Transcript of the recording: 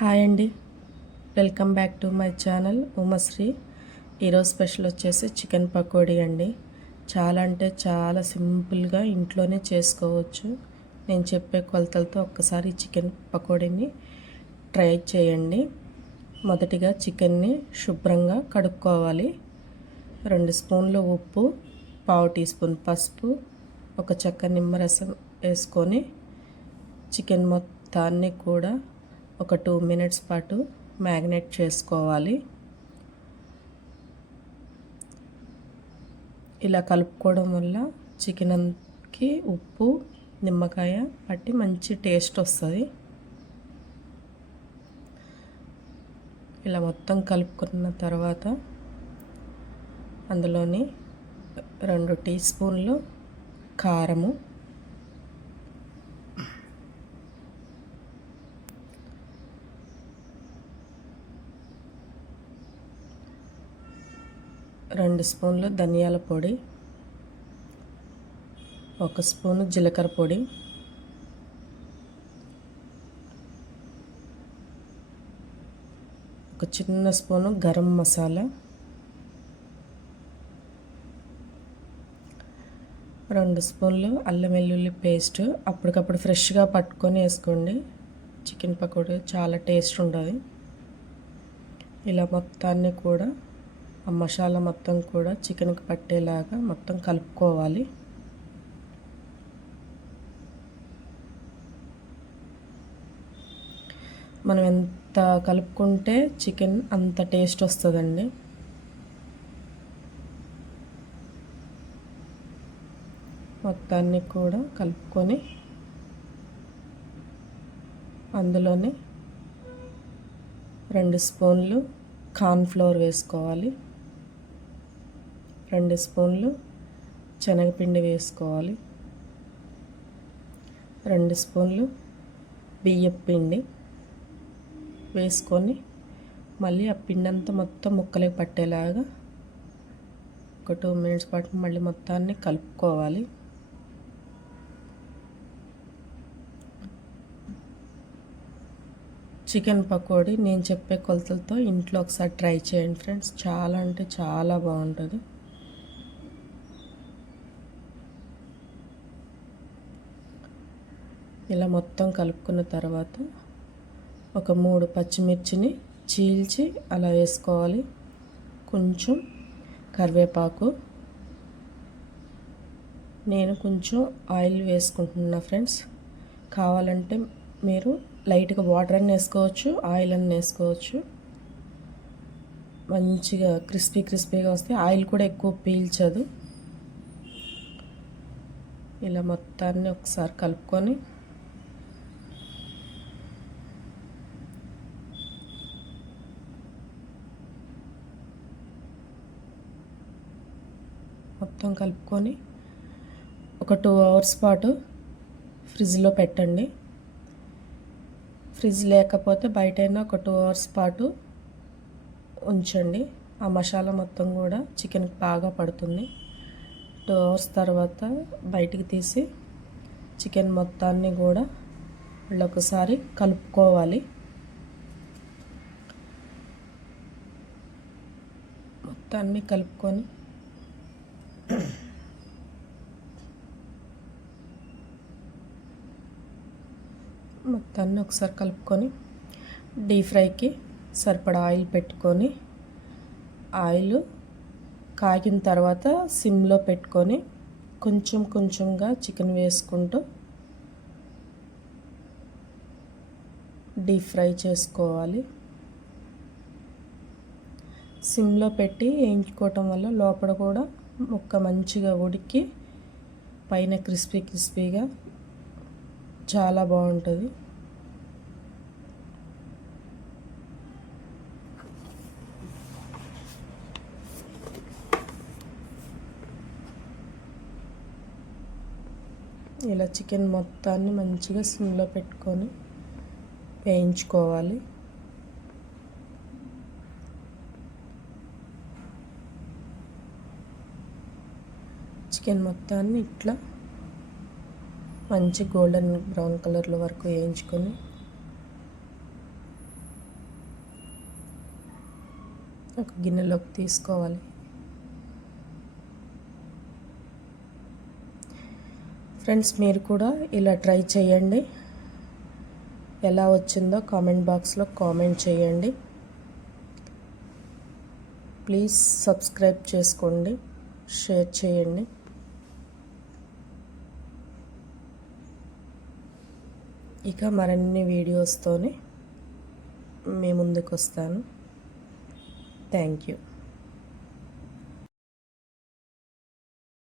Hi అండి, welcome back to my channel Umashri. ఈరోజు special వచ్చేసి చికెన్ పకోడీ అండి. చాలా అంటే చాలా సింపుల్గా ఇంట్లోనే చేసుకోవచ్చు. నేను చెప్పే కొలతలతో ఒక్కసారి చికెన్ పకోడీని ట్రై చేయండి. మొదటిగా చికెన్ని శుభ్రంగా కడుక్కోవాలి. 2 స్పూన్లు ఉప్పు, పావు టీ స్పూన్ పసుపు, ఒక చెక్క నిమ్మరసం వేసుకొని చికెన్ మొత్తాన్ని కూడా ఒక 2 మినిట్స్ పాటు మ్యాగ్నేట్ చేసుకోవాలి. ఇలా కలుపుకోవడం వల్ల చికెన్కి ఉప్పు, నిమ్మకాయ పట్టి మంచి టేస్ట్ వస్తుంది. ఇలా మొత్తం కలుపుకున్న తర్వాత అందులోని 2 టీ స్పూన్లు కారము, 2 స్పూన్లు ధనియాల పొడి, 1 స్పూను జీలకర్ర పొడి, 1 చిన్న స్పూను గరం మసాలా, 2 స్పూన్లు అల్లం వెల్లుల్లి పేస్ట్. అప్పటికప్పుడు ఫ్రెష్గా పట్టుకొని వేసుకోండి. చికెన్ పకోడీ చాలా టేస్ట్ ఉంటుంది. ఇలా మొత్తాన్ని కూడా ఆ మసాలా మొత్తం కూడా చికెన్కి పట్టేలాగా మొత్తం కలుపుకోవాలి. మనం ఎంత కలుపుకుంటే చికెన్ అంత టేస్ట్ వస్తుందండి. మొత్తాన్ని కూడా కలుపుకొని అందులోనే 2 స్పూన్లు కార్న్ఫ్లోర్ వేసుకోవాలి, 2 స్పూన్లు శనగపిండి వేసుకోవాలి, 2 స్పూన్లు బియ్యపు పిండి వేసుకొని మళ్ళీ ఆ పిండి అంతా మొత్తం ముక్కలకి పట్టేలాగా ఒక 2 మినిట్స్ పాటు మళ్ళీ మొత్తాన్ని కలుపుకోవాలి. చికెన్ పకోడీ నేను చెప్పే కొలతలతో ఇంట్లో ఒకసారి ట్రై చేయండి ఫ్రెండ్స్. చాలా అంటే చాలా బాగుంటుంది. ఇలా మొత్తం కలుపుకున్న తర్వాత ఒక 3 పచ్చిమిర్చిని చీల్చి అలా వేసుకోవాలి. కొంచెం కరివేపాకు, నేను కొంచెం ఆయిల్ వేసుకుంటున్నా ఫ్రెండ్స్. కావాలంటే మీరు లైట్గా వాటర్ అని వేసుకోవచ్చు, ఆయిల్ అని వేసుకోవచ్చు. మంచిగా క్రిస్పీగా వస్తే ఆయిల్ కూడా ఎక్కువ పీల్చదు. ఇలా మొత్తాన్ని ఒకసారి కలుపుకొని ఒక 2 అవర్స్ పాటు ఫ్రిడ్జ్లో పెట్టండి. ఫ్రిడ్జ్ లేకపోతే బయటైనా ఒక 2 అవర్స్ పాటు ఉంచండి. ఆ మసాలా మొత్తం కూడా చికెన్కి బాగా పడుతుంది. 2 అవర్స్ తర్వాత బయటికి తీసి చికెన్ మొత్తాన్ని కూడా ఒకసారి కలుపుకోవాలి. మొత్తాన్ని కలుపుకొని మొత్తాన్ని ఒకసారి కలుపుకొని డీప్ ఫ్రైకి సరిపడా ఆయిల్ పెట్టుకొని, ఆయిల్ కాగిన తర్వాత సిమ్లో పెట్టుకొని కొంచెం కొంచెంగా చికెన్ వేసుకుంటూ డీప్ ఫ్రై చేసుకోవాలి. సిమ్లో పెట్టి వేయించుకోవటం వల్ల లోపల కూడా ముక్క మంచిగా ఉడికి పైన క్రిస్పీగా చాలా బాగుంటుంది. ఇలా చికెన్ మొత్తాన్ని మంచిగా సిమ్లో పెట్టుకొని వేయించుకోవాలి. చికెన్ మొత్తాన్ని ఇట్లా మంచి గోల్డెన్ బ్రౌన్ కలర్లో వరకు వేయించుకొని ఒక గిన్నెలోకి తీసుకోవాలి. ఫ్రెండ్స్, మీరు కూడా ఇలా ట్రై చేయండి. ఎలా వచ్చిందో కామెంట్ బాక్స్లో కామెంట్ చేయండి. ప్లీజ్ సబ్స్క్రైబ్ చేసుకోండి, షేర్ చేయండి. ఇక మరిన్ని వీడియోస్తోనే మీ ముందుకు వస్తాను. Thank you.